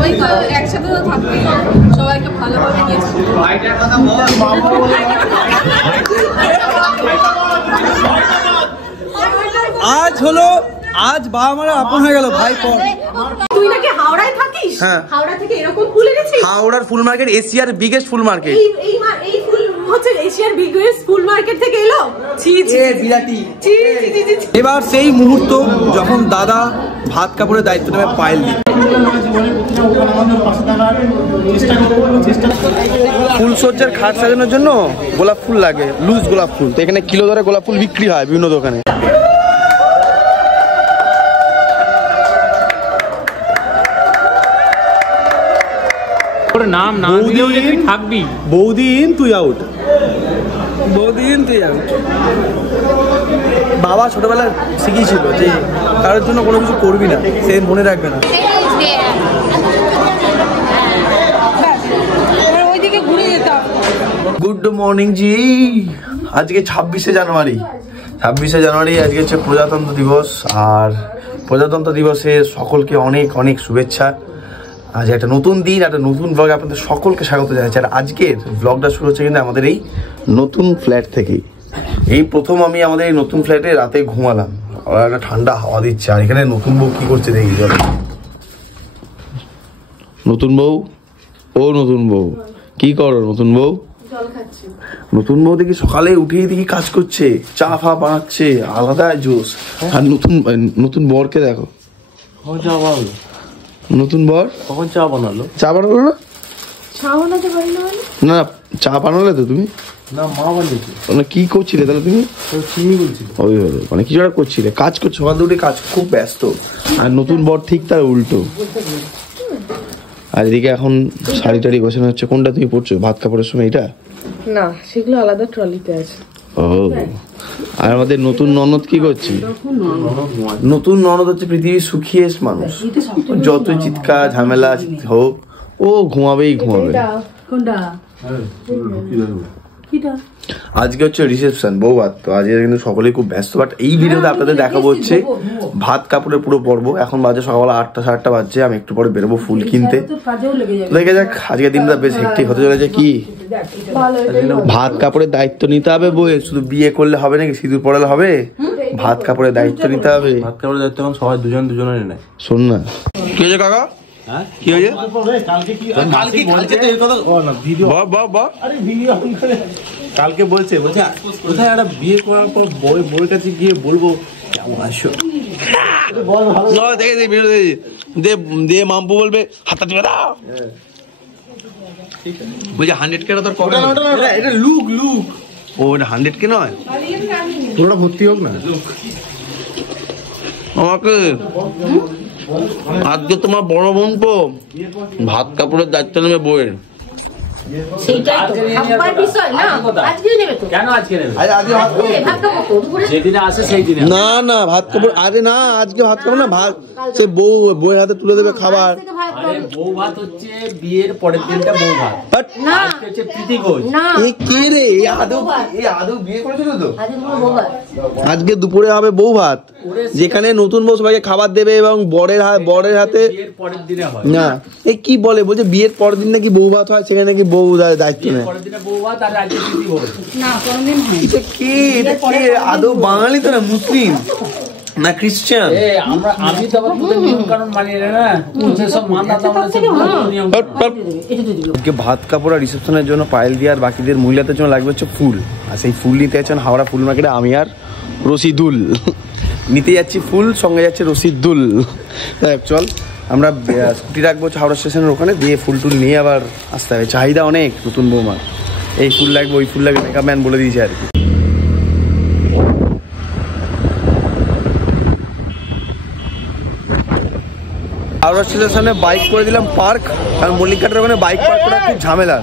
সবাই তো একসাথে তো থাকবে, সবাইকে ভালোভাবে নিয়ে আজ বাবা মারা আপন হয়ে গেল ভাই পর। তুই নাকি হাওড়ায় থাকিস? হ্যাঁ, হাওড়া থেকে এরকম ফুল এনেছিস? হাওড়ার ফুল মার্কেট এশিয়ার বিগেস্ট ফুল মার্কেট। এই ফুল হচ্ছে এশিয়ার বিগেস্ট ফুল মার্কেট থেকে এলো। ছি ছি বিরাটি। ছি ছি ছি। এবার সেই মুহূর্ত যখন দাদা ভাত কাপড়ের দায়িত্ব নেবে পায়েল দি। ফুলসজ্জার খাট সাজানোর জন্য গোলাপ ফুল লাগে, লুজ গোলাপ ফুল। তো এখানে কিলো ধরে গোলাপ ফুল বিক্রি হয় বিভিন্ন দোকানে। নাম না থাকবি বৌদিন তুই আউট, বৌদিন তুই আউট। বাবা ছোটবেলায় শিখিয়েছিল যে কারোর জন্য কোনো কিছু করবি না, সে মনে রাখবে না। গুড মর্নিং জি। আজকে 26শে জানুয়ারি। 26শে জানুয়ারি আজকে হচ্ছে প্রজাতন্ত্র দিবস। আর প্রজাতন্ত্র দিবসে সকলকে অনেক অনেক শুভেচ্ছা। আজ একটা নতুন দিন, একটা নতুন ব্লগে আপনাদের সকলকে স্বাগত জানাচ্ছি। আর আজকের ব্লগটা শুরু হচ্ছে কিন্তু আমাদের এই নতুন ফ্ল্যাট থেকেই। এই প্রথম আমি আমাদের এই নতুন ফ্ল্যাটে রাতে ঘুমালাম, আর একটা ঠান্ডা হাওয়া দিচ্ছে। আর এখানে নতুন বউ কি করছে দেখি। চলো নতুন বউ, ও নতুন বউ কি করো? নতুন বউ নতুন বউ দেখি সকালে উঠেই দেখি কাজ করছে, চা ফা বানাচ্ছে, আলাদা জোশ। আর নতুন বরকে দেখো, নতুন বর কখন চা বানালো? চা বানালো না? চা বানাতে পারি না না, চা বানালে তো তুমি? না, মা বানিয়েছে। মানে কি করছিলে তাহলে তুমি? চিনি বলছিল। ওই হলো, মানে কিছু একটা করছিলে, কাজ করছো, সকাল দুটি কাজ, খুব ব্যস্ত। আর নতুন বর ঠিক তার উল্টো। আর এদিকে এখন শাড়ি টাড়ি গোছানো হচ্ছে। কোনটা তুমি পড়ছো ভাত কাপড়ের সময়? এটা না, সেগুলো আলাদা ট্রলিতে আছে। ও, আর আমাদের নতুন ননদ কি করছে? নতুন ননদ হচ্ছে পৃথিবীর সুখিয়েস্ট মানুষ। যতই চিৎকার ঝামেলা হোক, ও ঘুমাবেই ঘুমাবে। আজকে হচ্ছে রিসেপশন, বউ ভাত। তো আজকে কিন্তু সকলেই খুব ব্যস্ত। বাট এই ভিডিওতে আপনাদের দেখাবো হচ্ছে ভাত কাপড়ের পুরো পর্ব। এখন বাজে সকালবেলা 8টা 8:30 বাজছে। আমি একটু পরে বেরোবো ফুল কিনতে। দেখে যাক, আজকের দিনটা বেশ হেক্টিক হতে চলেছে। কি ভাত কাপড়ের দায়িত্ব নিতে হবে বউয়ের। শুধু বিয়ে করলে হবে নাকি, সিঁদুর পড়ালে হবে? ভাত কাপড়ের দায়িত্ব নিতে হবে। ভাত কাপড়ের দায়িত্ব এখন সবাই দুজনের নেয়। শোন না, কি হয়েছে কাকা? কি হয়েছে? কালকে বলছে কোথায় একটা বিয়ে করার পর বউয়ের কাছে গিয়ে বলবো কেমন আছো। দিয়ে মাম্পু বলবে হাতটা টিপে দাও। বলছে 100K তোর কবে? এটা লুক। ও এটা 100K নয়, পুরোটা ভর্তি হোক না। আমাকে আজকে তোমার বড় বোন তো ভাত কাপড়ের দায়িত্ব নেবে বউয়ের। না না, ভাত কাপড় আরে না, আজকে ভাত কাপড় না, ভাত সে বউয়ের হাতে তুলে দেবে খাবার। বউ ভাত হচ্ছে বিয়ের পরের দিনটা বউ ভাত। হচ্ছে প্রীতি ঘোষ। কে রে? আদৌ বিয়ে করেছিল তো? আজকে দুপুরে হবে বউ ভাত, যেখানে নতুন বউ সবাইকে খাবার দেবে এবং বরের হাতে পরের দিনে হয় না। এ কি বলে? বলছে বিয়ের পরের দিন নাকি বউ ভাত হয়, সেখানে নাকি বউ দায়িত্ব নেয়। পরের দিনে বউ ভাত আর আজকে প্রীতি ঘোষ। না, কোনদিন হয়। এটা কি? আদৌ বাঙালি তো না, মুসলিম না খ্রিস্টান? আমি তো আবার নিয়ম কানুন মানি না, সব ভাত কাপড় আর রিসেপশনের জন্য পায়েল দিয়ে আর বাকিদের মহিলাদের জন্য লাগবে হচ্ছে ফুল। আর সেই ফুল নিতে যাচ্ছেন হাওড়া ফুল মার্কেটে আমি আর রশিদুল। নিতে যাচ্ছি ফুল, সঙ্গে যাচ্ছে রশিদুল। চল আমরা স্কুটি রাখবো হাওড়া স্টেশনের ওখানে, দিয়ে ফুল টুল নিয়ে আবার আসতে হবে। চাহিদা অনেক নতুন বৌমা, এই ফুল লাগবে ওই ফুল লাগবে, মেকআপ ম্যান বলে দিয়েছে আর কি। হাওড়া স্টেশনের সামনে বাইক করে দিলাম পার্ক, কারণ মল্লিকঘাটের ওখানে বাইক পার্ক করা খুব ঝামেলা।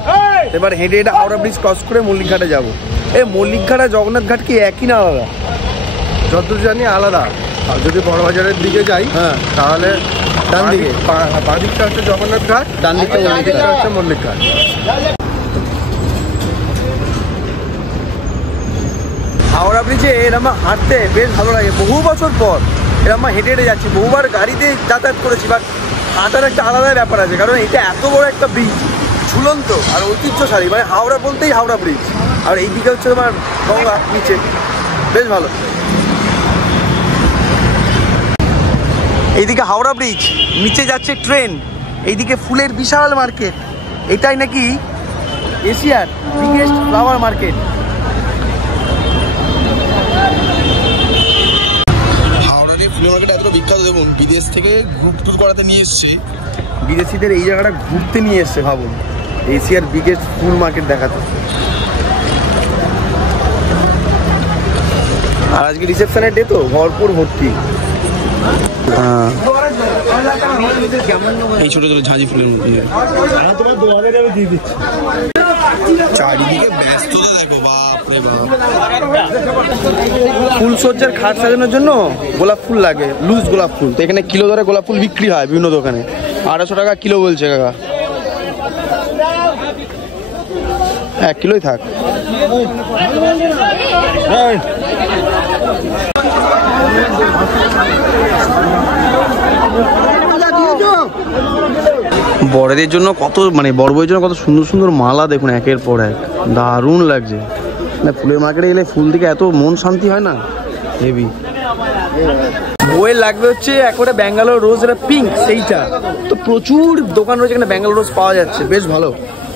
এবার হেঁটে হেঁটে হাওড়া ব্রিজ ক্রস করে মল্লিকঘাটে যাবো। এই মল্লিকঘাট আর জগন্নাথ ঘাট কি একই না আলাদা? যতদূর জানি আলাদা। আর যদি বড়বাজারের দিকে যাই, হ্যাঁ, তাহলে ডান দিকে বাঁ দিকটা হচ্ছে জগন্নাথ ঘাট, ডান দিকটা হচ্ছে মল্লিক ঘাট। হাওড়া ব্রিজে এরম হাঁটতে বেশ ভালো লাগে। বহু বছর পর এরম হেঁটে হেঁটে যাচ্ছি। বহুবার গাড়িতে যাতায়াত করেছি, বাট হাঁটার একটা আলাদা ব্যাপার আছে, কারণ এটা এত বড় একটা ব্রিজ, ঝুলন্ত আর ঐতিহ্যশালী, মানে হাওড়া বলতেই হাওড়া ব্রিজ, আর এইদিকে হচ্ছে তোমার গঙ্গা নিচে, বেশ ভালো। এইদিকে হাওড়া ব্রিজ, নিচে যাচ্ছে ট্রেন, এইদিকে ফুলের বিশাল মার্কেট, এটাই নাকি এশিয়ার বিগেস্ট ফ্লাওয়ার মার্কেট। হাওড়ার এই ফুলের মার্কেট এত বিখ্যাত, দেখুন বিদেশ থেকে গ্রুপ ট্যুর করাতে নিয়ে এসছে, বিদেশিদের এই জায়গাটা ঘুরতে নিয়ে এসছে, ভাবুন এশিয়ার বিগেস্ট ফুল মার্কেট দেখাতে। আর আজকে রিসেপশনের ডে তো ভরপুর ভর্তি। এই ছোট ছোট ঝাঁঝি ফুলের মধ্যে চারিদিকে ব্যস্ততা দেখো, বাপরে বাপ। ফুল সজ্জার খাট সাজানোর জন্য গোলাপ ফুল লাগে, লুজ গোলাপ ফুল, তো এখানে কিলো ধরে গোলাপ ফুল বিক্রি হয় বিভিন্ন দোকানে, 250 টাকা কিলো বলছে কাকা। 1 কিলোই থাক। বড়দের জন্য কত, মানে বড় বউয়ের জন্য কত সুন্দর সুন্দর মালা দেখুন, একের পর এক, দারুণ লাগছে। মানে ফুলের মার্কেটে এলে ফুল দিকে এত মন শান্তি হয় না, হেভি। বউয়ের লাগবে হচ্ছে একটা ব্যাঙ্গালোর রোজ, এটা পিঙ্ক, সেইটা তো প্রচুর দোকান রয়েছে এখানে ব্যাঙ্গালোর রোজ পাওয়া যাচ্ছে, বেশ ভালো।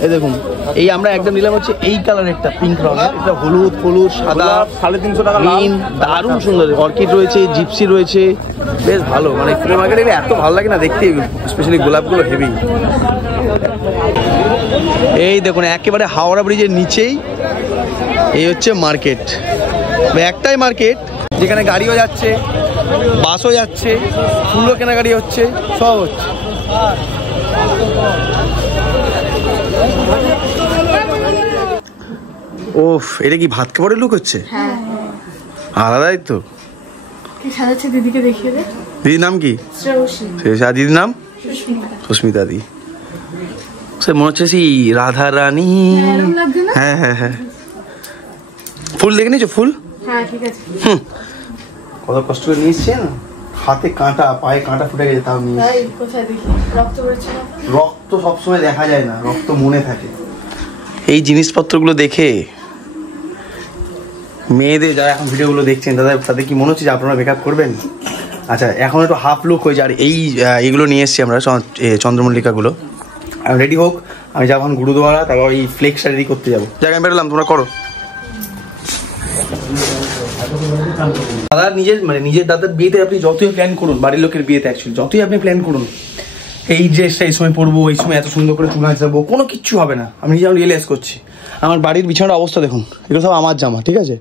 এই দেখুন, এই আমরা একদম নিলাম হচ্ছে এই কালার একটা পিঙ্ক রঙের, এটা হলুদ হলুদ সাদা, 350 টাকা, দারুণ সুন্দর। অর্কিড রয়েছে, জিপসি রয়েছে, বেশ ভালো। মানে ফুলের মার্কেটে এত ভালো লাগে না দেখতে, স্পেশালি গোলাপগুলো হেভি। এই দেখুন একেবারে হাওড়া ব্রিজের নিচেই এই হচ্ছে মার্কেট, একটাই মার্কেট যেখানে গাড়িও যাচ্ছে, বাসও যাচ্ছে, ফুলও কেনাকাটি হচ্ছে, সব হচ্ছে। ওফ, এটা কি ভাত খাবারের লুক হচ্ছে? আলাদাই তো। দিদিকে দেখিয়ে দে। দিদির নাম কি? আর দিদির নাম সুস্মিতা দি। সে মনে হচ্ছে সেই রাধা রানী। হ্যাঁ হ্যাঁ হ্যাঁ, ফুল দেখে নিয়েছো? ফুল কত কষ্ট করে নিয়েছে না, হাতে কাঁটা, পায়ে কাঁটা ফুটে গেছে, তাও নিয়ে। রক্ত সবসময় দেখা যায় না, রক্ত মনে থাকে। এই জিনিসপত্রগুলো দেখে মেয়েদের যারা এখন ভিডিওগুলো দেখছেন তাদের কি মনে হচ্ছে যে আপনারা মেকআপ করবেন? আচ্ছা, এখন একটু হাফ লুক হয়েছে। আর এইগুলো নিয়ে এসেছি আমরা, চন্দ্রমল্লিকাগুলো। রেডি হোক, আমি যাবো এখন গুরুদুয়ারা, তারপর এই ফ্লেক্সটা রেডি করতে যাবো। জায়গায় আমি বেরোলাম, তোমরা করো। দাদা নিজের দাদার বিয়েতে আপনি যতই প্ল্যান করুন, বাড়ির লোকের বিয়েতে অ্যাকচুয়ালি যতই আপনি প্ল্যান করুন, এই ড্রেসটা এই সময় পরবো, এই সময় এত সুন্দর করে চুল আঁচড়াবো, কোনো কিচ্ছু হবে না। আমি নিজে রিয়েলাইজ করছি। আমার বাড়ির বিছানার অবস্থা দেখুন, এগুলো সব আমার জামা, ঠিক আছে?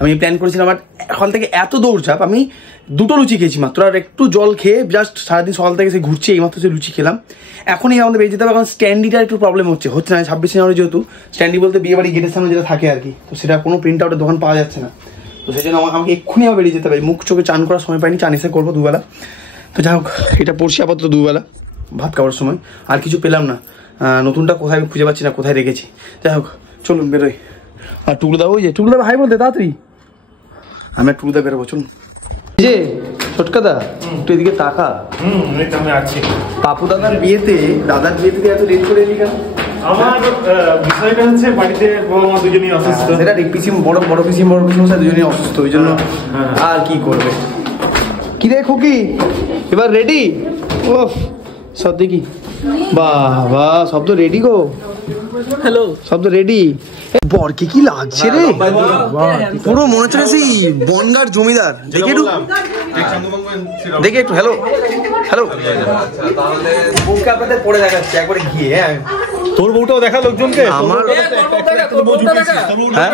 আমি প্ল্যান করেছিলাম, আমার এখন থেকে এত দৌড়ঝাঁপ, আমি 2টো লুচি খেয়েছি মাত্র, আর একটু জল খেয়ে জাস্ট সারাদিন সকাল থেকে সে ঘুরছি, এইমাত্র সে লুচি খেলাম। এখনই আমাদের বেরিয়ে যেতে হবে, এখন স্ট্যান্ডিটার একটু প্রবলেম হচ্ছে না। 26 জানুয়ারি যেহেতু, স্ট্যান্ডি বলতে বিয়ে বাড়ি গেটের সামনে যেটা থাকে আর কি, তো সেটা কোনো প্রিন্ট আউটের দোকান পাওয়া যাচ্ছে না। তো সেই জন্য আমাকে এক্ষুনি আবার বেরিয়ে যেতে হবে। মুখ চোখে চান করার সময় পাইনি, চান এসে করবো দুবেলা। তো যাই হোক, এটা পড়ছি আপাতত দুবেলা ভাত খাওয়ার সময়, আর কিছু পেলাম না। নতুনটা কোথায় খুঁজে পাচ্ছি না, কোথায় রেখেছি। যাই হোক, চলুন বেরোই। আর টুকরোদা, ওই যে টুকরোদা ভাই বলতে তাড়াতাড়ি, আমি টুকরোদা বেরোবো, চলুন। এই যে ছোটকাদা, একটু এদিকে টাকা। পাপু দাদার বিয়েতে, দাদার বিয়েতে এত লেট করে এলি কেন? আমার বিষয়টা হচ্ছে বাড়িতে বাবা মা দুজনেই অসুস্থ। সেটা পিসি বড় পিসি দুজনেই অসুস্থ, ওই জন্য আর কি করবে। কি রে খুকি, এবার রেডি? ওফ, সব দেখি, বাবা সব তো রেডি গো। হ্যালো, সব তো রেডি। বরকে কি লাগছে রে, পুরো মনে হচ্ছে সেই বনগার জমিদার। দেখে একটু হ্যালো হ্যালো, বউকে আপনাদের পরে দেখাচ্ছে একবারে গিয়ে। হ্যাঁ, তোর বউটাও দেখা লোকজনকে। আমার হ্যাঁ,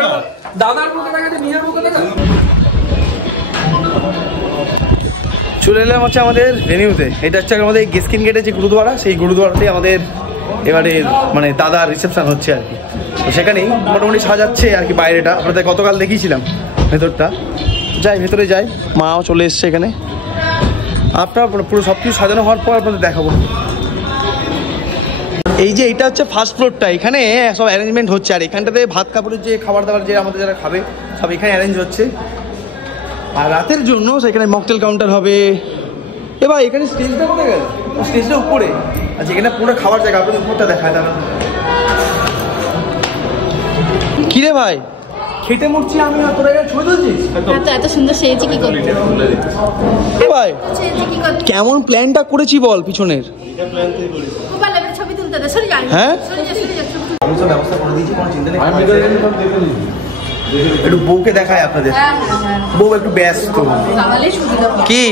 চলে এলাম হচ্ছে আমাদের ভেনিউতে। এটা হচ্ছে আমাদের গেস্কিন গেটে যে গুরুদুয়ারা, সেই গুরুদুয়ারাতে আমাদের এবারে মানে দাদার রিসেপশন হচ্ছে আর কি। তো সেখানেই মোটামুটি সাজাচ্ছে আর কি বাইরেটা। আপনাদের গতকাল দেখিয়েছিলাম ভেতরটা। যাই ভেতরে যাই, মাও চলে এসছে এখানে। আপনার পুরো সব কিছু সাজানো হওয়ার পর আপনাদের দেখাবো। এই যে এটা হচ্ছে ফার্স্ট ফ্লোরটা, এখানে সব অ্যারেঞ্জমেন্ট হচ্ছে। আর এখানটাতে ভাত কাপড়ের যে খাবার দাবার যে আমাদের যারা খাবে সব এখানে অ্যারেঞ্জ হচ্ছে। আর রাতের জন্য সেখানে মকটেল কাউন্টার হবে, এ ভাই এখানে স্টেজটা কোথায় গেল? স্টেজটা উপরে। আচ্ছা এখানে পুরো খাবার জায়গা, আপনাদের উপরটা দেখায় দাঁড়া। কি রে ভাই খেটে মরছি আমি, তোরা এখানে ছবি তুলছিস? এত সুন্দর সেজে কি করতে? এ ভাই কেমন প্ল্যানটা করেছি বল পিছনের? ছবি তুলতে দে, সরে যা। হ্যাঁ আমি সব ব্যবস্থা করে দিয়েছি, কোনো চিন্তা নেই। একটু বউকে দেখায় আপনাদের। বউ একটু ব্যস্ত। কি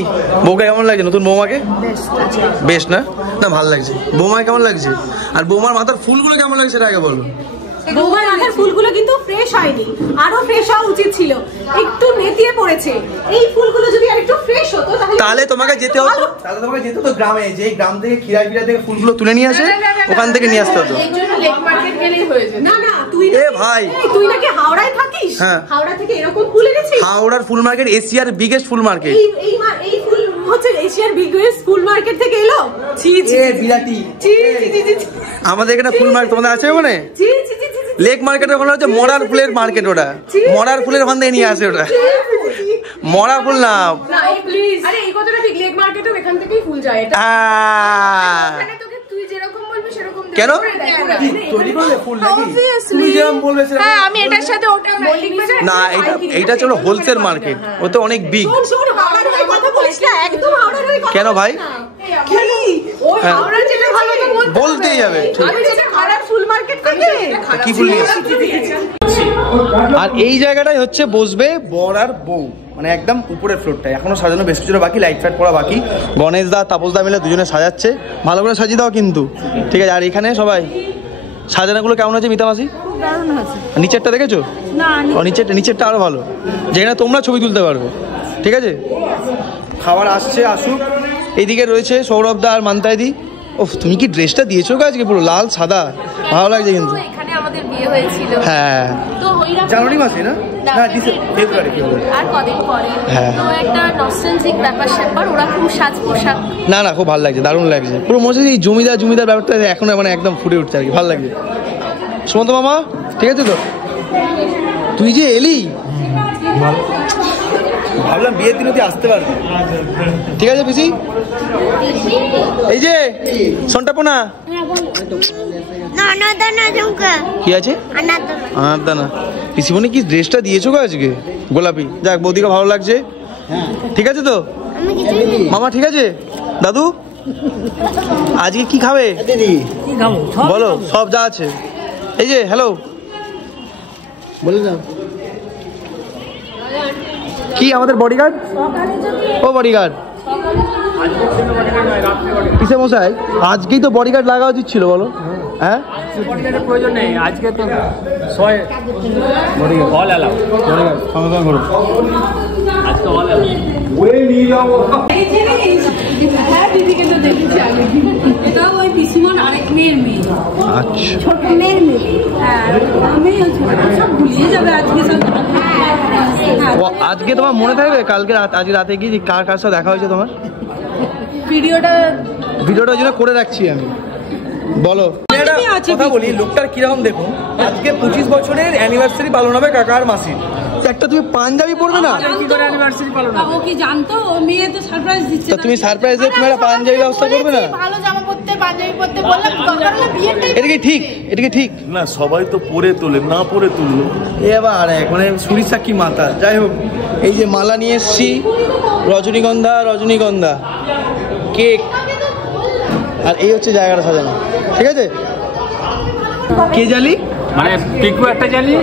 বউকে কেমন লাগছে নতুন বৌমাকে? বেশ না না ভালো লাগছে। বৌমাকে কেমন লাগছে? আর বৌমার মাথার ফুলগুলো কেমন লাগছে সেটা আগে বলো। বৌমার মাথার ফুলগুলো কিন্তু ফ্রেশ হয়নি, আরো ফ্রেশ হওয়া উচিত ছিল, একটু নেতিয়ে পড়েছে। এই ফুলগুলো যদি আরেকটু ফ্রেশ হতো তাহলে তোমাকে যেতে হতো, গ্রামে, যে গ্রাম থেকে খিরা থেকে ফুলগুলো তুলে নিয়ে আসে, ওখান থেকে নিয়ে আসতে হতো। লেক মার্কেট গেলেই হয়ে যেত। না না তুই ভাই তুই নাকি হাওড়ায় থাকিস? হ্যাঁ হাওড়া থেকে এরকম ফুল এনেছিস? হাওড়ার ফুল মার্কেট এশিয়ার বিগেস্ট ফুল মার্কেট। এই ফুল হচ্ছে এশিয়ার বিগেস্ট ফুল মার্কেট থেকে এলো। ছি ছি বিরাটি, ছি ছি ছি। আমাদের এখানে ফুল মার্কেট তোমাদের আছে ওখানে? ছি ছি ছি। লেক মার্কেটের ওখানে হচ্ছে মরার ফুলের মার্কেট, ওটা মরার ফুলের ওখান থেকে নিয়ে আসে। ওটা মরা ফুল না। প্লিজ আরে এই কথাটা ঠিক, লেক মার্কেটও এখান থেকেই ফুল যায়। এটা মানে তোকে তুই যেরকম বলবি সেরকম কেন তৈরি করবে ফুল নাকি? তুই যেরকম বলবে সেরকম। হ্যাঁ আমি এটার সাথে ওটা না, এইটা ছিল হোলসেল মার্কেট, ও তো অনেক বিগ। শোন হাওড়ার হয়ে কথা বলিস না, একদম হাওড়ার হয়ে কথা। কেন ভাই? কি ওই হাওড়া যেটা ভালো তো বলতেই যাবে। আমি যেটা খারাপ ফুল মার্কেট থেকে কি ফুল নিয়ে? আর এই জায়গাটাই হচ্ছে বসবে বর আর বউ, মানে একদম উপরের ফ্লোরটায়। এখনো সাজানো বেশ কিছুটা বাকি, লাইট ফাইট পড়া বাকি। গণেশ দা তাপস দা মিলে দুজনে সাজাচ্ছে, ভালো করে সাজিয়ে দাও কিন্তু, ঠিক আছে? আর এখানে সবাই সাজানোগুলো কেমন হয়েছে মিতা মাসি? নিচেরটা দেখেছো? নিচেরটা আরো ভালো, যেখানে তোমরা ছবি তুলতে পারবে, ঠিক আছে? খাবার আসছে, আসুক। এইদিকে রয়েছে সৌরভ দা আর মান্তাইদি। ও তুমি কি ড্রেসটা দিয়েছো আজকে পুরো লাল সাদা, ভালো লাগছে কিন্তু। এখানে আমাদের বিয়ে হয়েছিল। হ্যাঁ তো ওইরকম জানুয়ারি মাসে না? না ফেব্রুয়ারি। আর কদিন পরে। হ্যাঁ তো একটা নস্টালজিক ব্যাপার স্যাপার, ওরকম সাজ পোশাক। না না খুব ভালো লাগছে, দারুণ লাগছে। পুরো মনে হচ্ছে এই জমিদার ব্যাপারটা এখন মানে একদম ফুটে উঠছে আর কি, ভালো লাগছে। সুমন্ত মামা ঠিক আছে তো? তুই যে এলি ভাবলাম বিয়ের দিনে তুই আসতে পারবি, ঠিক আছে পিসি? এই যে সন্টাপোনা কি আছে? আনারদানা। পিসিমণি কি ড্রেসটা দিয়েছো গো আজকে গোলাপি? যাক বৌদিকে ভালো লাগছে, ঠিক আছে তো? মামা ঠিক আছে? দাদু আজকে কি খাবে বলো? সব যা আছে। এই যে হ্যালো বলে দাও। কি আমাদের বডিগার্ড? ও বডিগার্ড কিসে মশাই? আজকেই তো বডিগার্ড লাগা উচিত ছিল বলো। হ্যাঁ বডিগার্ডের প্রয়োজন নেই, আজকে তো সবাই অল অ্যালাউ। বডিগার্ড সমাধান করো আজকে অল অ্যালাউ। ওই নিয়ে যাও। হ্যাঁ দিদিকে তো দেখেছি আগে। এটা ওই পিসিমন আরেক মেয়ের মেয়ে। আচ্ছা ছোট মেয়ের মেয়ে। হ্যাঁ আমি সব ভুলিয়ে যাবে আজকে সব। আজকে তোমার মনে থাকবে কালকে আজকে রাতে কি কার কার সাথে দেখা হয়েছে তোমার? ভিডিওটা ওই জন্য করে রাখছি আমি। বলো কথা বলি, লোকটার কিরকম দেখুন। আজকে 25 বছরের অ্যানিভার্সারি পালন হবে কাকার মাসির। একটা তুমি পাঞ্জাবি পরবে না? কি করে অ্যানিভার্সারি পালন হবে? ও কি জানতো? ও মেয়ে তো সারপ্রাইজ দিচ্ছে। তো তুমি সারপ্রাইজ দিয়ে তুমি একটা পাঞ্জাবি ব্যবস্থা করবে না? ভালো জামা পরতে, পাঞ্জাবি পরতে বললাম, দরকার হলে বিয়েটাই। এটা কি ঠিক? এটা কি ঠিক না, সবাই তো পরে তোলে, না পরে তুললো। এবার মানে সুরিশা কি মাতা। যাই হোক, এই যে মালা নিয়ে এসছি, রজনীগন্ধা কেক, আর এই হচ্ছে জায়গাটা সাজানো, ঠিক আছে? কে জালি? মানে পিকু একটা জালি,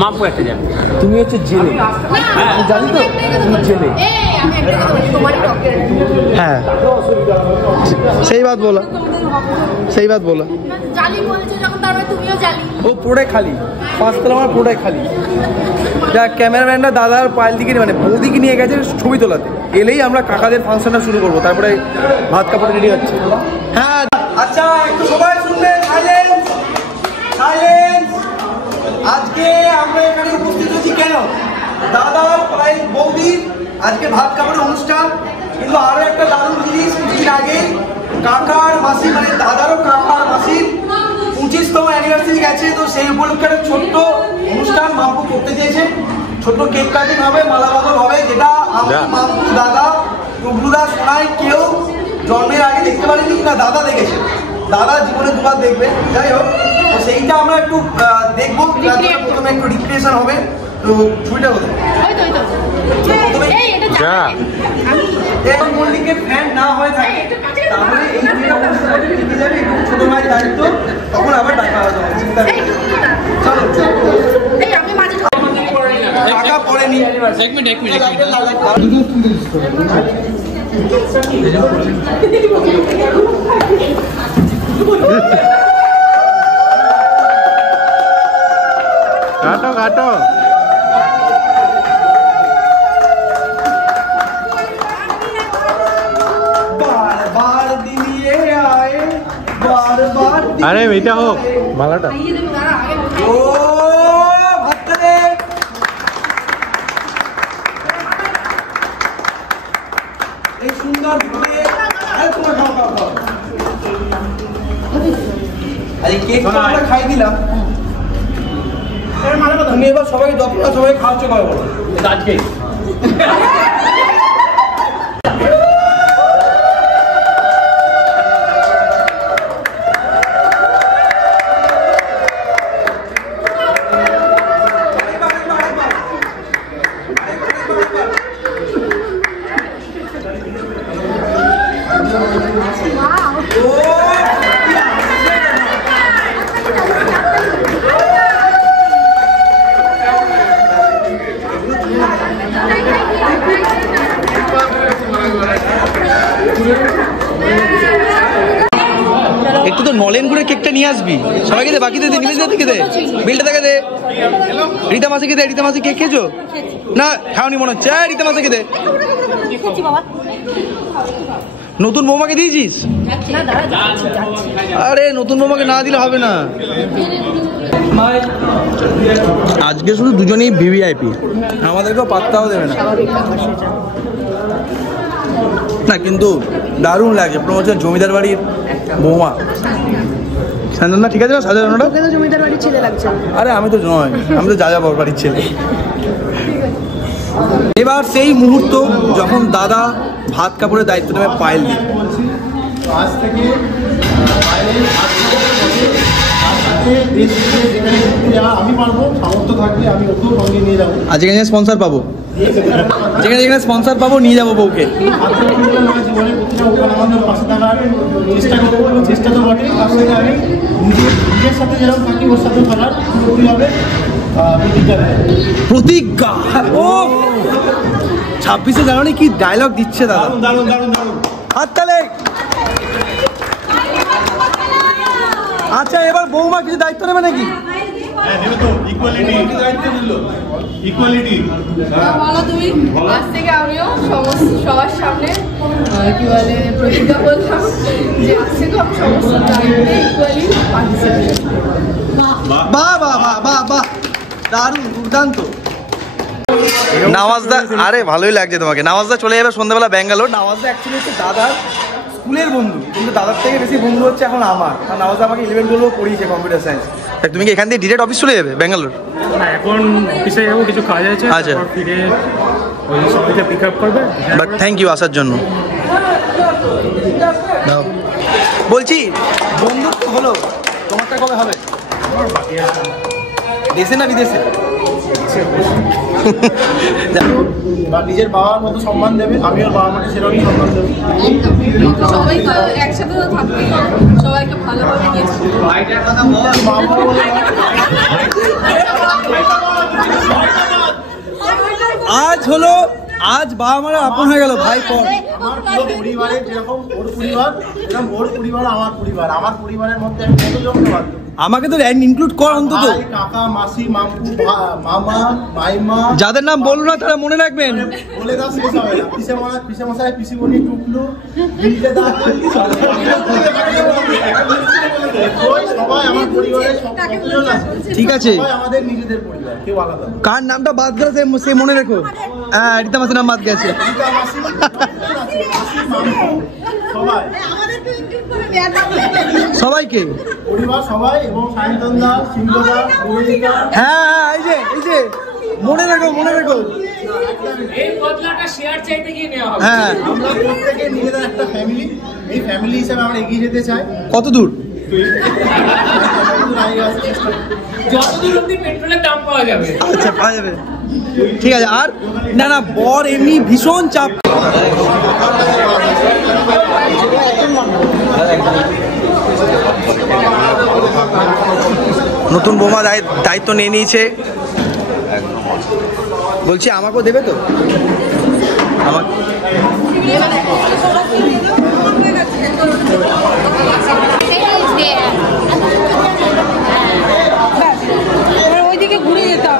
মাপু একটা জালি। তুমি হচ্ছে জেলে। আমি জানি তো তুমি জেলে। হ্যাঁ সেই বাত বলা। জালি বলেছো যখন, তারপরে তুমিও জালি। ও পুরোটাই খালি, 5 তলা আমার পুরোটাই খালি। যা ক্যামেরাম্যানটা দাদার পায়েল দিকে মানে বৌদিকে নিয়ে গেছে ছবি তোলাতে। এলেই আমরা কাকাদের ফাংশনটা শুরু করবো, তারপরে ভাত কাপড় রেডি হচ্ছে। হ্যাঁ আচ্ছা একটু সবাই শুনবে, সাইলেন্স। আজকে আমরা এখানে উপস্থিত হয়েছি কেন? দাদার পায়েল বৌদির আজকে ভাত কাপড়ের অনুষ্ঠান। কিন্তু আরো একটা দারুণ জিনিস, কিছুদিন আগে কাকার মাসি মানে দাদারও কাকার মাসির 25তম অ্যানিভার্সারি গেছে। তো সেই উপলক্ষে একটা ছোট্ট অনুষ্ঠান মাম্পু করতে চেয়েছে। ছোট্ট কেক কাটিং হবে, মালা বদল হবে, যেটা আমি মাম্পু দাদা টুকলুদা সোনাই কেউ কেউ জন্মের আগে দেখতে পারেনি না দাদা দেখেছে, দাদা জীবনে দুবার দেখবে। যাই হোক, তো সেইটা আমরা একটু দেখবো, প্রথমে একটু রিক্রিয়েশন হবে। তো ছবিটা কোথায়? মল্লিকের ফ্যান না হয়ে থাকে তাহলে এই ছবিটা টিকে যাবে, একটু ছোট ভাই দায়িত্ব, তখন আবার টাকা হবে। চলো টাকা পড়েনি, এক মিনিট কাটো আরে এটা হোক মালাটা। ও ভাতরে এই সুন্দর ফুলে, আরে তোমার খাও খাও খাও। আরে কেকটা আমরা খাই দিলাম, তুমি এবার সবাই যতটা সবাই খাওয়াচ্ছ করে বলো আজকে একটু তো নলেন গুড়ের কেকটা নিয়ে আসবি, সবাইকে দে, বাকিদের দে, নিমেষ দিকে দে, বিলটা দেখে দে। রীতা মাসিকে দে, রীতা মাসি কেক খেয়েছো না? খাওনি মনে হচ্ছে। রীতা মাসিকে দে। নতুন বৌমাকে দিয়েছিস? আরে নতুন বৌমাকে না দিলে হবে না। আজকে শুধু দুজনেই ভিভিআইপি, আমাদেরকেও পাত্তাও দেবে না। না কিন্তু দারুণ লাগে, প্রমোশন জমিদার বাড়ির বৌমা। সাজানো ঠিক আছে না? সাজানোটা জমিদার বাড়ির ছেলে লাগছে। আরে আমি তো নয়, আমি তো যাযাবর বাড়ির ছেলে। এবার সেই মুহূর্ত যখন দাদা ভাত কাপড়ের দায়িত্ব নেবে পায়েল দিয়ে। আজ থেকে আমি পারবো, সামর্থ্য থাকলে আমি ওকেও সঙ্গে নিয়ে যাবো। আজকে যেখানে স্পন্সর পাবো, যেখানে যেখানে স্পন্সর পাবো নিয়ে যাবো বউকে। জীবনে প্রতিটা আমাদের পাশে থাকার চেষ্টা করবো, চেষ্টা তো বটেই, তার সাথে আমি নিজের সাথে যেরকম থাকি ওর সাথে থাকার করতে হবে প্রতিজ্ঞা। ও 26শে জানুয়ারি কি ডায়লগ দিচ্ছে দাদা, দারুণ দারুণ দারুণ। হাততালি। আচ্ছা এবার বৌমা কিছু দায়িত্ব নেবে নাকি? হ্যাঁ নেবে তো, ইকুয়ালিটি দায়িত্ব দিল, ইকুয়ালিটি। বলো তুমি। আজ থেকে আমিও সবার সামনে কি বলে প্রতিজ্ঞা করলাম যে আজ থেকে আমি সমস্ত দায়িত্বে ইকুয়ালি পার্টিসিপেট। বাহ বাহ বাহ বাহ বাহ, দারুণ, দুর্দান্ত। নওয়াজদা, আরে ভালোই লাগছে তোমাকে। নওয়াজদা চলে যাবে সন্ধ্যাবেলা ব্যাঙ্গালোর। নওয়াজদা অ্যাকচুয়ালি হচ্ছে দাদার স্কুলের বন্ধু, কিন্তু দাদার থেকে বেশি বন্ধু হচ্ছে এখন আমার। আর নওয়াজদা আমাকে 11-12 পড়িয়েছে কম্পিউটার সায়েন্স। তুমি কি এখান থেকে ডিরেক্ট অফিস চলে যাবে ব্যাঙ্গালোর? না, এখন অফিসে যাবো, কিছু কাজ আছে। আচ্ছা, ফিরে ওই সবাইকে পিক আপ করবে। বাট থ্যাংক ইউ আসার জন্য। বলছি বন্ধুত্ব হলো, তোমারটা কবে হবে? দেশে না বিদেশে? বা নিজের বাবার মতো সম্মান দেবে, আমি ওর বাবা মাকে সেরকমই সম্মান দেবো। সবাই তো একসাথে তো থাকতেই হবে, সবাইকে ভালোভাবে নিয়ে আজ হলো, আজ বাবা মারা আপন হয়ে গেল ভাই পর। আমার পুরো পরিবারের যেরকম ওর পরিবার, যেরকম ওর পরিবার আমার পরিবার। আমার পরিবারের মধ্যে আমি কতজনকে বাদ দেবো? আমাকে তো ইনক্লুড কর অন্তত। ভাই, কাকা, মাসি, মামু, মামা, মাইমা, যাদের নাম বলবো না তারা মনে রাখবেন। বলে দাও শেষ হবে না। পিসে মশাই, পিসিমণি, টুকলু, বিলতে দাও, ওই সবাই আমার পরিবারের কতজন আছে? ঠিক আছে, সবাই আমাদের নিজেদের পরিবার, কেউ আলাদা না। কার নামটা বাদ গেল সে মনে রেখো। হ্যাঁ, রীতা মাসির নাম বাদ গেছে। পিতা, মাসি, মামু, সবাই, সবাইকে পরিবার সবাই, এবং সায়ন্তনদা, সিংহদা, মল্লিকা। হ্যাঁ, এই যে মনে রাখো এই বদলাটা শেয়ার চাইতে গিয়ে নেওয়া হবে। হ্যাঁ, আমরা প্রত্যেকে নিজেদের একটা ফ্যামিলি, এই ফ্যামিলি হিসেবে আমরা এগিয়ে যেতে চাই। কত দূর? যতদূর অব্দি পেট্রোলের দাম পাওয়া যাবে। আচ্ছা, পাওয়া যাবে, ঠিক আছে। আর না বর এমনি ভীষণ চাপ। নতুন বোমা দায়িত্ব নিয়ে নিয়েছে, বলছি আমাকেও দেবে তো? আমাকে ওইদিকে ঘুরে যেতাম।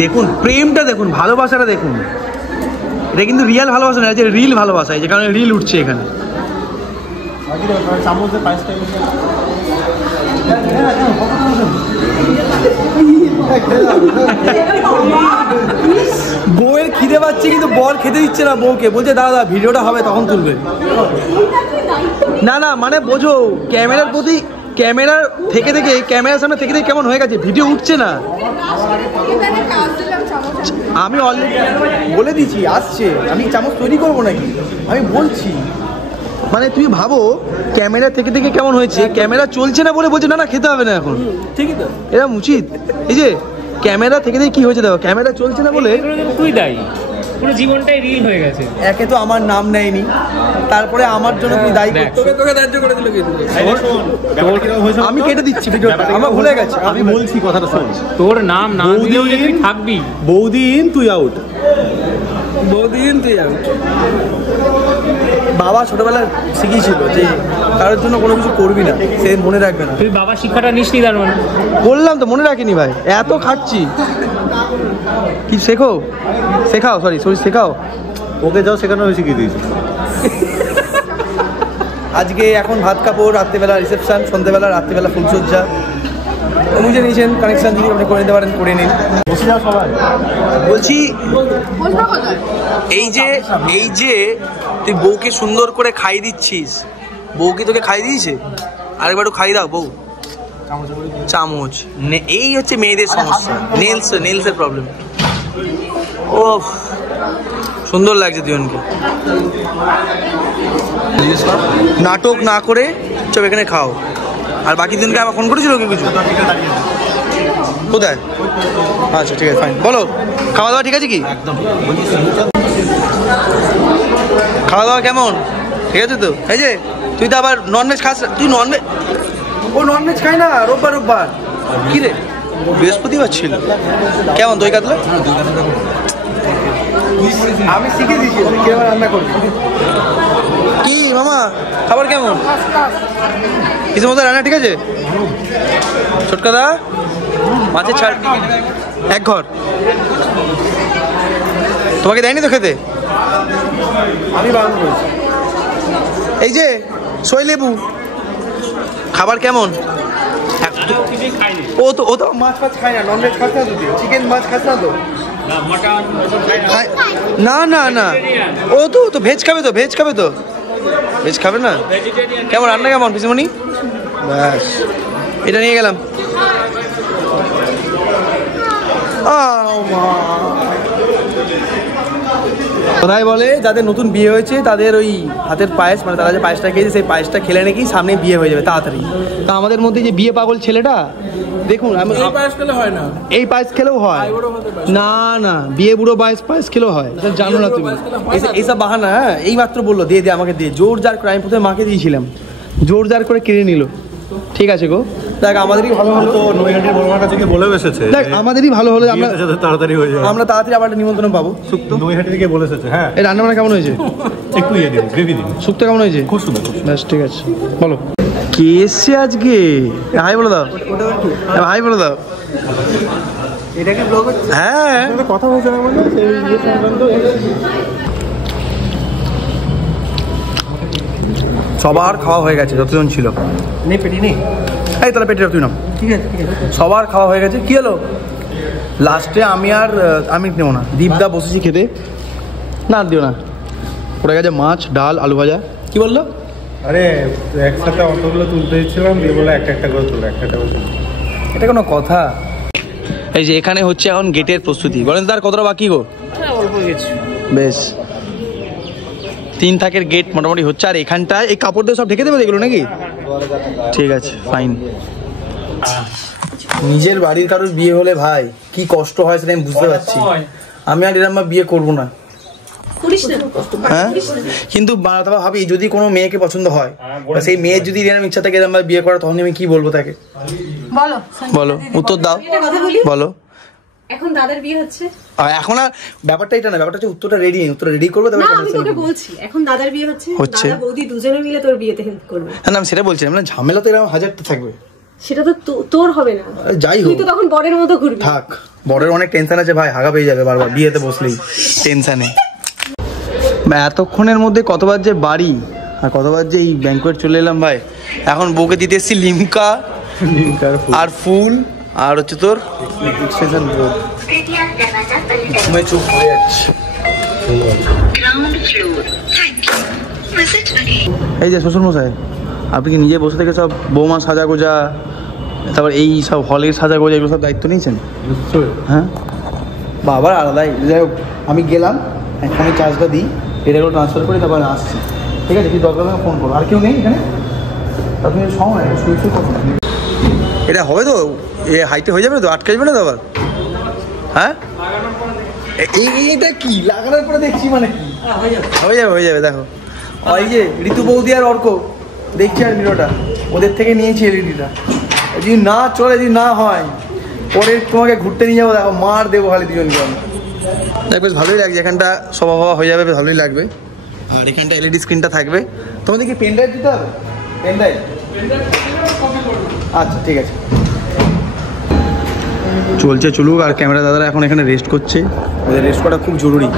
দেখুন প্রেমটা, দেখুন ভালোবাসাটা, দেখুন এটা কিন্তু রিয়েল ভালোবাসা না, রিল ভালোবাসা, যে কারণে রিল উঠছে এখানে। চামচের পায়েসটা বউয়ের খিদে পাচ্ছে কিন্তু বর খেতে দিচ্ছে না বউকে, বলছে দাদা ভিডিওটা হবে তখন তুলবে। না মানে বোঝো ক্যামেরার প্রতি, ক্যামেরার থেকে ক্যামেরার সামনে থেকে কেমন হয়ে গেছে, ভিডিও উঠছে না। আমি অলরেডি বলে দিয়েছি আসছে, আমি চামচ তৈরি করবো নাকি, আমি বলছি। মানে তুই ভাবো ক্যামেরা থেকে কেমন হয়েছে, ক্যামেরা চলছে না বলে বলছে না খেতে হবে না এখন, ঠিকই তো, এরকম উচিত। এই যে ক্যামেরা থেকে কি হয়েছে দেখো, ক্যামেরা চলছে না বলে তুই দায়ী, পুরো জীবনটাই রিল হয়ে গেছে। একে তো আমার নাম নেয়নি, তারপরে আমার জন্য তুই দায়ী করছিস। তোকে ধার্য করে দিল কি? আমি কেটে দিচ্ছি ভিডিওটা, আমার ভুলে গেছে। আমি বলছি কথাটা শোন, তোর নাম না দিলেও যে তুই থাকবি। বৌদিন তুই আউট। বাবা ছোটবেলায় শিখিয়েছিল যে কারোর জন্য কোনো কিছু করবি না, সে মনে রাখবে না। তুই বাবার শিক্ষাটা নিসনি তার মানে? বললাম তো মনে রাখিনি ভাই, এত খাচ্ছি। কি শেখাও। ওকে যাও শেখানো হয়েছে কি দিয়েছি। আজকে এখন ভাত কাপড়, রাত্রিবেলা রিসেপশন, সন্ধ্যেবেলা রাত্রিবেলা ফুলসজ্জা বুঝে নিয়েছেন। কানেকশন যদি আপনি করে নিতে পারেন করে নিন। বলছি এই যে তুই বউকে সুন্দর করে খাই দিচ্ছিস, বউকে তোকে খাই দিয়েছে, আরেকবার খাই দাও বউ চামচ। এই হচ্ছে মেয়েদের সমস্যা, নেলসের প্রবলেম। ও সুন্দর লাগছে দুজনকে, নাটক না করে চব এখানে খাও। আর বাকি দিনকে আবার ফোন করেছিল কি কিছু? কোথায়? আচ্ছা ঠিক আছে, ফাইন। বলো খাওয়া দাওয়া ঠিক আছে কি? খাওয়া দাওয়া কেমন? ঠিক আছে তো? এই যে তুই তো আবার ননভেজ খাস, তুই ননভেজ, ও ননভেজ খাই না রোববার। কি রে বৃহস্পতিবার ছিল? কেমন দই কাতলা? আমি শিখে দিয়েছি কিভাবে রান্না করবি। কি মামা খাবার কেমন? কিছু মতো রান্না ঠিক আছে? ছোটকাদা মাছের ছাড় এক ঘর তোমাকে দেয়নি তো খেতে? আমি বারণ করেছি। এই যে সই লেবু খাবার কেমন? ও তো মাছ খায় না, ননভেজ খাস না তো, চিকেন মাছ খাস না তো? না ও তো ভেজ খাবে তো, ভেজ খাবে না। কেমন রান্না কেমন পিসিমণি? ব্যাস এটা নিয়ে গেলাম। কোথায় বলে যাদের নতুন বিয়ে হয়েছে তাদের ওই হাতের পায়েস, মানে তারা যে পায়েসটা খেয়েছে সেই পায়েসটা খেলে নাকি সামনে বিয়ে হয়ে যাবে তাড়াতাড়ি। তা আমাদের মধ্যে যে বিয়ে পাগল ছেলেটা দেখুন, এই পায়েস খেলে হয় না, এই পায়েস খেলেও হয় না, বিয়ে বুড়ো পায়েস খেলেও হয়, জানো না তুমি এইসব বাহানা। হ্যাঁ এই মাত্র বললো দিয়ে আমাকে দিয়ে, জোর জার ক্রাইম প্রথমে মাকে দিয়েছিলাম, জোর জার করে কেড়ে নিল। ঠিক আছে গো, দেখ আমাদেরই ভালো হলো তো, নৈহাটির বড়মার কাছে গিয়ে বলে এসেছে, দেখ আমাদেরই ভালো হলো, আমরা তাড়াতাড়ি হয়ে যাবে, আমরা তাড়াতাড়ি আবার নিমন্ত্রণ পাবো। নৈহাটি থেকে বলে এসেছে। হ্যাঁ এই রান্না বান্না কেমন হয়েছে? একটু ইয়ে দিন, গ্রেভি দিন। শুক্তো কেমন হয়েছে? খুব সুন্দর। বেশ ঠিক আছে, বলো কে এসছে আজকে? হাই বলে দাও, হাই বলে দাও। এটা কি ব্লগ? হ্যাঁ কথা বলছে না বলে সবার খাওয়া হয়ে গেছে, যতজন ছিল। নেই পেটি নেই, এই তাহলে পেটি তুই নাও। ঠিক আছে সবার খাওয়া হয়ে গেছে। কি হলো লাস্টে আমি নেবো না, দীপদা বসেছি খেতে। না দিও না, পড়ে গেছে মাছ ডাল আলু ভাজা। কি বললো? আরে একসাথে অটোগুলো তুলতে দিচ্ছিলাম, দিয়ে বলে একটা একটা করে তুলো, একটা একটা করে তুলো। এটা কোনো কথা? এই যে এখানে হচ্ছে এখন গেটের প্রস্তুতি। বলেন তার কতটা বাকি গো? অল্প কিছু। বেশ, 3 থাকের গেট মোটামুটি হচ্ছে। আর এখানটায় এই কাপড় দিয়ে সব ঢেকে দেবে এগুলো নাকি? ঠিক আছে, ফাইন। নিজের বাড়ির কারোর বিয়ে হলে ভাই কি কষ্ট হয় সেটা আমি বুঝতে পারছি। আমি আর এরম বিয়ে করবো না। হ্যাঁ, কিন্তু ভাবি যদি কোনো মেয়েকে পছন্দ হয়, সেই মেয়ের যদি এরকম ইচ্ছা থাকে এরম বিয়ে করা, তখন আমি কি বলবো তাকে? বলো, উত্তর দাও, বলো। এখন দাদার বিয়ে হচ্ছে, আর এখন আর ব্যাপারটা এটা না, ব্যাপারটা হচ্ছে উত্তরটা রেডি নেই, উত্তরটা রেডি করবে তবে। না আমি তোকে বলছি এখন দাদার বিয়ে হচ্ছে, দাদা বৌদি দুজনে মিলে তোর বিয়েতে হেল্প করবে। না আমি সেটা বলছিলাম না, ঝামেলা তো এরকম হাজারটা থাকবে। সেটা তো তোর হবে না, যাই হোক তুই তো তখন বরের মতো ঘুরবি। থাক, বরের অনেক টেনশন আছে ভাই, হাগা পেয়ে যাবে বারবার বিয়েতে বসলেই টেনশনে। এতক্ষণের মধ্যে কতবার যে বাড়ি আর কতবার যে এই ব্যাংকোয়েট চলে এলাম ভাই। এখন বউকে দিতে এসেছি লিমকা আর ফুল আর হচ্ছে তোর চুপ হয়ে যাচ্ছে। এই যে শ্বশুর মশাই, আপনি কি নিজে বসে থেকে সব বৌমা সাজা গোজা, তারপর এই সব হলের সাজা গোজা এগুলো সব দায়িত্ব নিয়েছেন? হ্যাঁ, বাবার আলাদাই। যাই হোক, আমি গেলাম, এখানে চার্জটা দিই, এটাগুলো ট্রান্সফার করে তারপর আসছি। ঠিক আছে, কি দরকার ফোন করো। আর কেউ নেই এখানে? আপনি সময় শুয়ে শুয়ে কথা। এটা হবে তো? এ হাইটে হয়ে যাবে তো? আটকে যাবে না তো আবার? হ্যাঁ, এইটা কি লাগানোর পরে দেখছি মানে কি হয়ে যাবে। দেখো ওই যে ঋতু বৌদি আর অর্ক দেখছি আর ভিডিওটা, ওদের থেকে নিয়েছি এলইডিটা। যদি না চলে, যদি না হয় পরে তোমাকে ঘুরতে নিয়ে যাবো, দেখো মার দেবো খালি দুজনকে। দেখ বেশ ভালোই লাগছে, এখানটা সভা হয়ে যাবে, বেশ ভালোই লাগবে। আর এখানটা এলইডি স্ক্রিনটা থাকবে। তোমাদের কি পেন ড্রাইভ দিতে হবে? Pen drive? আচ্ছা ঠিক আছে, চলছে চলুক। আর ক্যামেরা দাদারা এখন এখানে রেস্ট করছে, রেস্ট করা খুব জরুরি।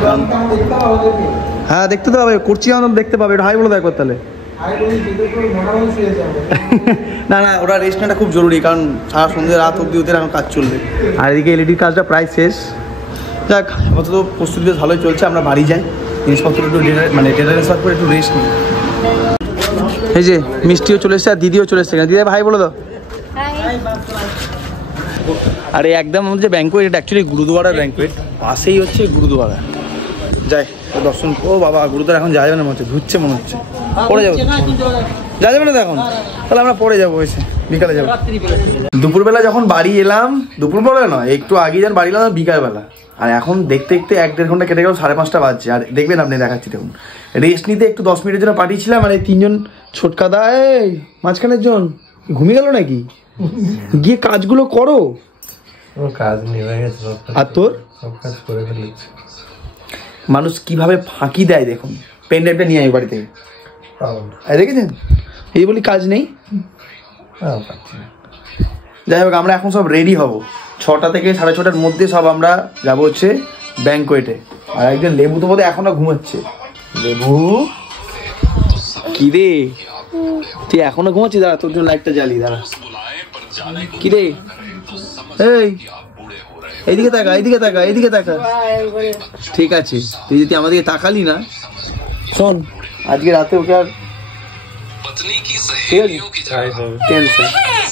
হ্যাঁ দেখতে তো হবে, করছি আমাদের দেখতে পাবে। এটা হাই বলে দেখো তাহলে। না না, ওরা রেস্ট নেওয়াটা খুব জরুরি, কারণ সারা সন্ধ্যে রাত অব্দি ওদের এখন কাজ চলবে। আর এদিকে এলইডির কাজটা প্রায় শেষ। যাক, অন্তত প্রস্তুতি বেশ ভালোই চলছে। আমরা বাড়ি যাই, জিনিসপত্র একটু মানে ডেটা ট্রান্সফার করে একটু রেস্ট নিই। এই যে মিষ্টিও চলে এসছে আর দিদিও চলে এসছে। দিদি ভাই বলে দাও। আরে একদম আমাদের যে ব্যাংকোয়েট, এটা অ্যাকচুয়ালি গুরুদুয়ারার ব্যাংকোয়েট, পাশেই হচ্ছে গুরুদুয়ারা। যাই দর্শন। ও বাবা, গুরুদুয়ারা এখন যাওয়া যাবে না মনে হচ্ছে, ধুচ্ছে মনে হচ্ছে। পরে যাবো, যাওয়া যাবে না তো এখন? তাহলে আমরা পরে যাবো, এসে বিকালে যাবো। দুপুরবেলা যখন বাড়ি এলাম, দুপুরবেলা নয় একটু আগে যখন বাড়ি এলাম বিকালবেলা, আর এখন দেখতে দেখতে 1-1.5 ঘন্টা কেটে গেল, 5:30 বাজছে। আর দেখবেন আপনি, দেখাচ্ছি দেখুন, রেস্ট নিতে একটু 10 মিনিটের জন্য পাঠিয়েছিলাম, আর এই 3জন ছোটকা দা এই মাঝখানের জন ঘুমিয়ে গেল নাকি? গিয়ে কাজগুলো করো। কাজ নিয়ে গেছে, আর তোর সব কাজ করে ফেলেছি। মানুষ কিভাবে ফাঁকি দেয় দেখুন। পেন ড্রাইভটা নিয়ে আয় বাড়ি থেকে, দেখেছেন? এই বলি কাজ নেই। যাই হোক, আমরা এখন সব রেডি হব। 6টা থেকে 6:30টার মধ্যে সব আমরা যাবো হচ্ছে ব্যাংকোয়েটে। আর একজন লেবু তো বোধহয় এখনো ঘুমাচ্ছে। লেবু কি রে, তুই এখনো ঘুমাচ্ছিস? দাঁড়া, তোর জন্য লাইটটা জ্বালিয়ে দাঁড়া। কি রে, এই এইদিকে তাকা, এইদিকে তাকা, এইদিকে তাকা। ঠিক আছে, তুই যদি আমাদেরকে তাকালি না, শোন আজকে রাতে ওকে আর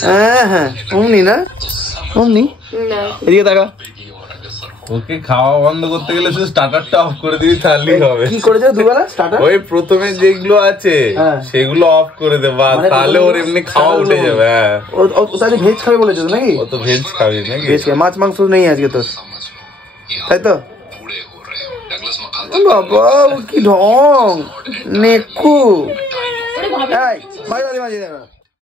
হ্যাঁ অমনি না, অমনি এদিকে তাকা। ওকে খাওয়া বন্ধ করতে গেলে শুধু স্টার্টারটা অফ করে দিবি, তাহলেই হবে। কি করে দেবে দুবেলা স্টার্টার? ওই প্রথমে যেগুলো আছে সেগুলো অফ করে দে, বাস, তাহলে ওর এমনি খাওয়া উঠে যাবে। হ্যাঁ, ও তাহলে ভেজ খাবে বলেছে নাকি? ও তো ভেজ খাবি নাকি? ভেজ খাবে, মাছ মাংস নেই আজকে তোর, তাই তো? বাবা কি ঢং নেকু। মাঝে